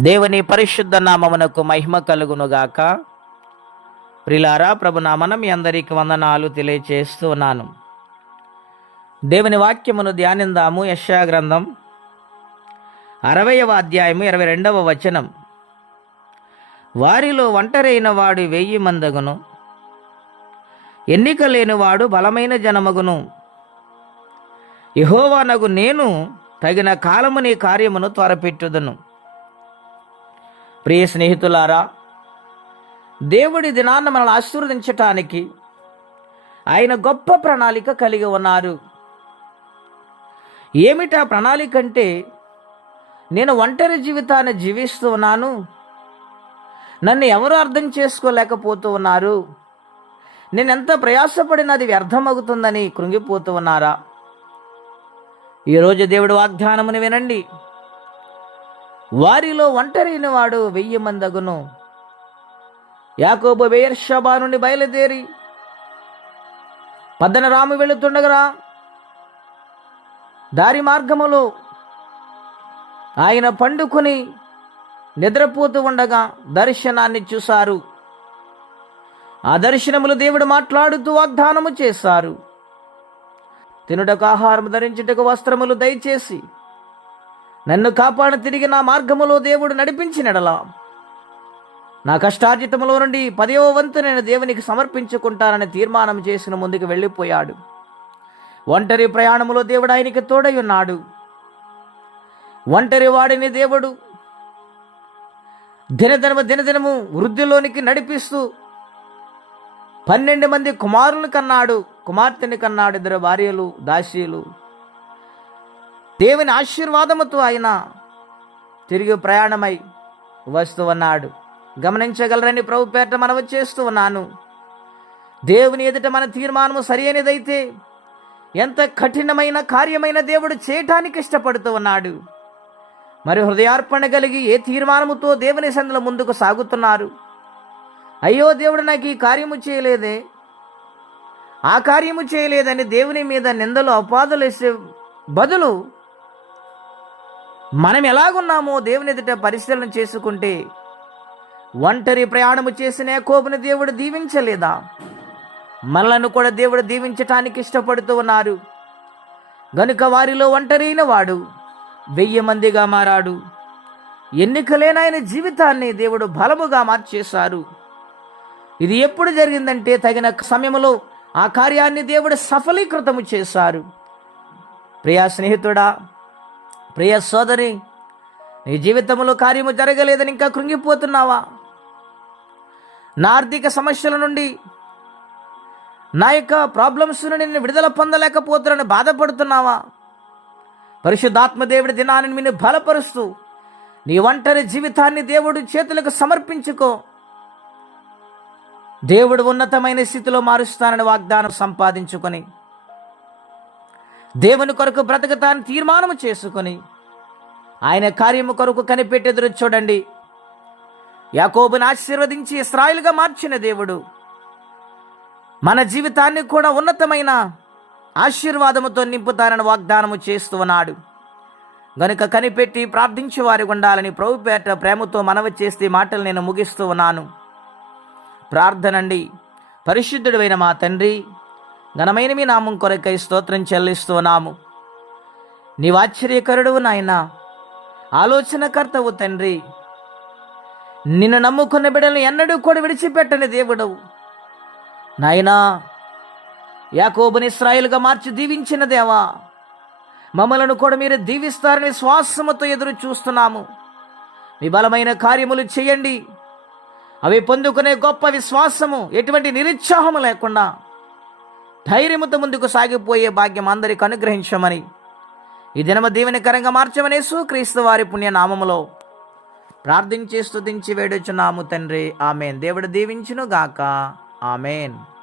దేవుని పరిశుద్ధ నామమునకు మహిమ కలుగునుగాక. ప్రిలారా ప్రభునామన మీ అందరికి వందనాలు తెలియచేస్తూ ఉన్నాను. దేవుని వాక్యమును ధ్యానిందాము యశా గ్రంథం అరవయవ అధ్యాయము ఇరవై రెండవ వచనం. వారిలో ఒంటరైన వాడు వెయ్యి మందగును. ఎన్నిక లేనివాడు బలమైన జనమగును. యహోవానగు నేను తగిన కాలము నీ కార్యమును త్వరపెట్టుదును. ప్రియ స్నేహితులారా దేవుడి దినాన్ని మనల్ని ఆశీర్వదించటానికి ఆయన గొప్ప ప్రణాళిక కలిగి ఉన్నారు. ఏమిటా ప్రణాళిక అంటే నేను ఒంటరి జీవితాన్ని జీవిస్తూ ఉన్నాను నన్ను ఎవరు అర్థం చేసుకోలేకపోతూ ఉన్నారు నేను ఎంత ప్రయాసపడినది వ్యర్థమవుతుందని కృంగిపోతూ ఉన్నారా? ఈరోజు దేవుడు వాగ్దానమును వినండి. వారిలో ఒంటరైన వాడు వెయ్యి మందగును. యాకోబు వేయర్షబా నుండి బయలుదేరి పద్దన రాము వెళుతుండగరా దారి మార్గములో ఆయన పండుకొని నిద్రపోతూ ఉండగా దర్శనాన్ని చూశారు. ఆ దర్శనములు దేవుడు మాట్లాడుతూ వాగ్దానము చేశారు. తినుటకు ఆహారం ధరించుటకు వస్త్రములు దయచేసి నన్ను కాపాడు తిరిగి నా మార్గములో దేవుడు నడిపించినడలా నా కష్టార్జితములో నుండి పదవ వంతు నేను దేవునికి సమర్పించుకుంటానని తీర్మానం చేసిన ముందుకు వెళ్ళిపోయాడు. ఒంటరి ప్రయాణములో దేవుడు ఆయనకి తోడై ఉన్నాడు ఒంటరి వాడిని దేవుడు దినదినము దినదినము వృద్ధిలోనికి నడిపిస్తూ పన్నెండు మంది కుమారులను కన్నాడు. కుమార్తెని కన్నాడు ఇద్దరు భార్యలు దాసీలు దేవుని ఆశీర్వాదముతో ఆయన తిరిగి ప్రయాణమై వస్తూ ఉన్నాడు. గమనించగలరని ప్రభు పేట మనవి చేస్తూ ఉన్నాను. దేవుని ఎదుట మన తీర్మానము సరైనదైతే ఎంత కఠినమైన కార్యమైన దేవుడు చేయటానికి ఇష్టపడుతూ ఉన్నాడు. మరి హృదయార్పణ కలిగి ఏ తీర్మానముతో దేవుని సందుల ముందుకు సాగుతున్నారు? అయ్యో దేవుడు నాకు ఈ కార్యము చేయలేదే. ఆ కార్యము చేయలేదని దేవుని మీద నిందలు అపాదులు వేసే బదులు మనం ఎలాగున్నామో దేవుని ఎదుట పరిశీలన చేసుకుంటే ఒంటరి ప్రయాణము చేసిన యాకోబుని దేవుడు దీవించలేదా? మనలను కూడా దేవుడు దీవించటానికి ఇష్టపడుతూ ఉన్నారు. గనుక వారిలో ఒంటరైన వాడు వెయ్యి మందిగా మారాడు. ఎన్నికలేని ఆయన జీవితాన్ని దేవుడు బలముగా మార్చేశారు. ఇది ఎప్పుడు జరిగిందంటే తగిన సమయంలో ఆ కార్యాన్ని దేవుడు సఫలీకృతము చేశారు. ప్రియా స్నేహితుడా ప్రియ సోదరి నీ జీవితంలో కార్యము జరగలేదని ఇంకా కృంగిపోతున్నావా? నా ఆర్థిక సమస్యల నుండి నా యొక్క ప్రాబ్లమ్స్ నుండి నేను విడుదల పొందలేకపోతున్నానని బాధపడుతున్నావా? పరిశుద్ధాత్మ దేవుడి దినాన్ని నిన్ను బలపరుస్తూ నీ ఒంటరి జీవితాన్ని దేవుడి చేతులకు సమర్పించుకో. దేవుడు ఉన్నతమైన స్థితిలో మారుస్తానని వాగ్దానం సంపాదించుకొని దేవుని కొరకు బ్రతకతాన్ని తీర్మానం చేసుకొని ఆయన కార్యము కొరకు కనిపెట్టెదురు చూడండి. యాకోబుని ఆశీర్వదించి ఇస్రాయిల్గా మార్చిన దేవుడు. మన జీవితాన్ని కూడా ఉన్నతమైన ఆశీర్వాదముతో నింపుతానని వాగ్దానము చేస్తూ ఉన్నాడు. గనుక కనిపెట్టి ప్రార్థించి వారి ఉండాలని ప్రభుపేట ప్రేమతో మనవి చేస్తే మాటలు నేను ముగిస్తూ ఉన్నాను. ప్రార్థనండి. పరిశుద్ధుడైన మా తండ్రి ఘనమైన మీ నామం కొరకై స్తోత్రం చెల్లిస్తున్నాము నీవు ఆశ్చర్యకరుడువు నాయన. ఆలోచనకర్తవు తండ్రి. నిన్ను నమ్ముకున్న బిడ్డలను ఎన్నడూ కూడా విడిచిపెట్టని దేవుడవు నాయనా యాకోబుని ఇస్రాయిల్గా మార్చి దీవించిన దేవా మమ్మలను కూడా మీరు దీవిస్తారని శ్వాసముతో ఎదురు చూస్తున్నాము. మీ బలమైన కార్యములు చేయండి. అవి పొందుకునే గొప్ప విశ్వాసము ఎటువంటి నిరుత్సాహము లేకుండా ధైర్యముతో ముందుకు సాగిపోయే భాగ్యం అందరికి అనుగ్రహించమని. ఈ దినమ దీవెనకరంగా మార్చమని క్రీస్తు వారి పుణ్యనామములో ప్రార్థించి స్తుతించి వేడుచున్నాము తండ్రి. ఆమెన్. దేవుడు దీవించును గాక ఆమెన్.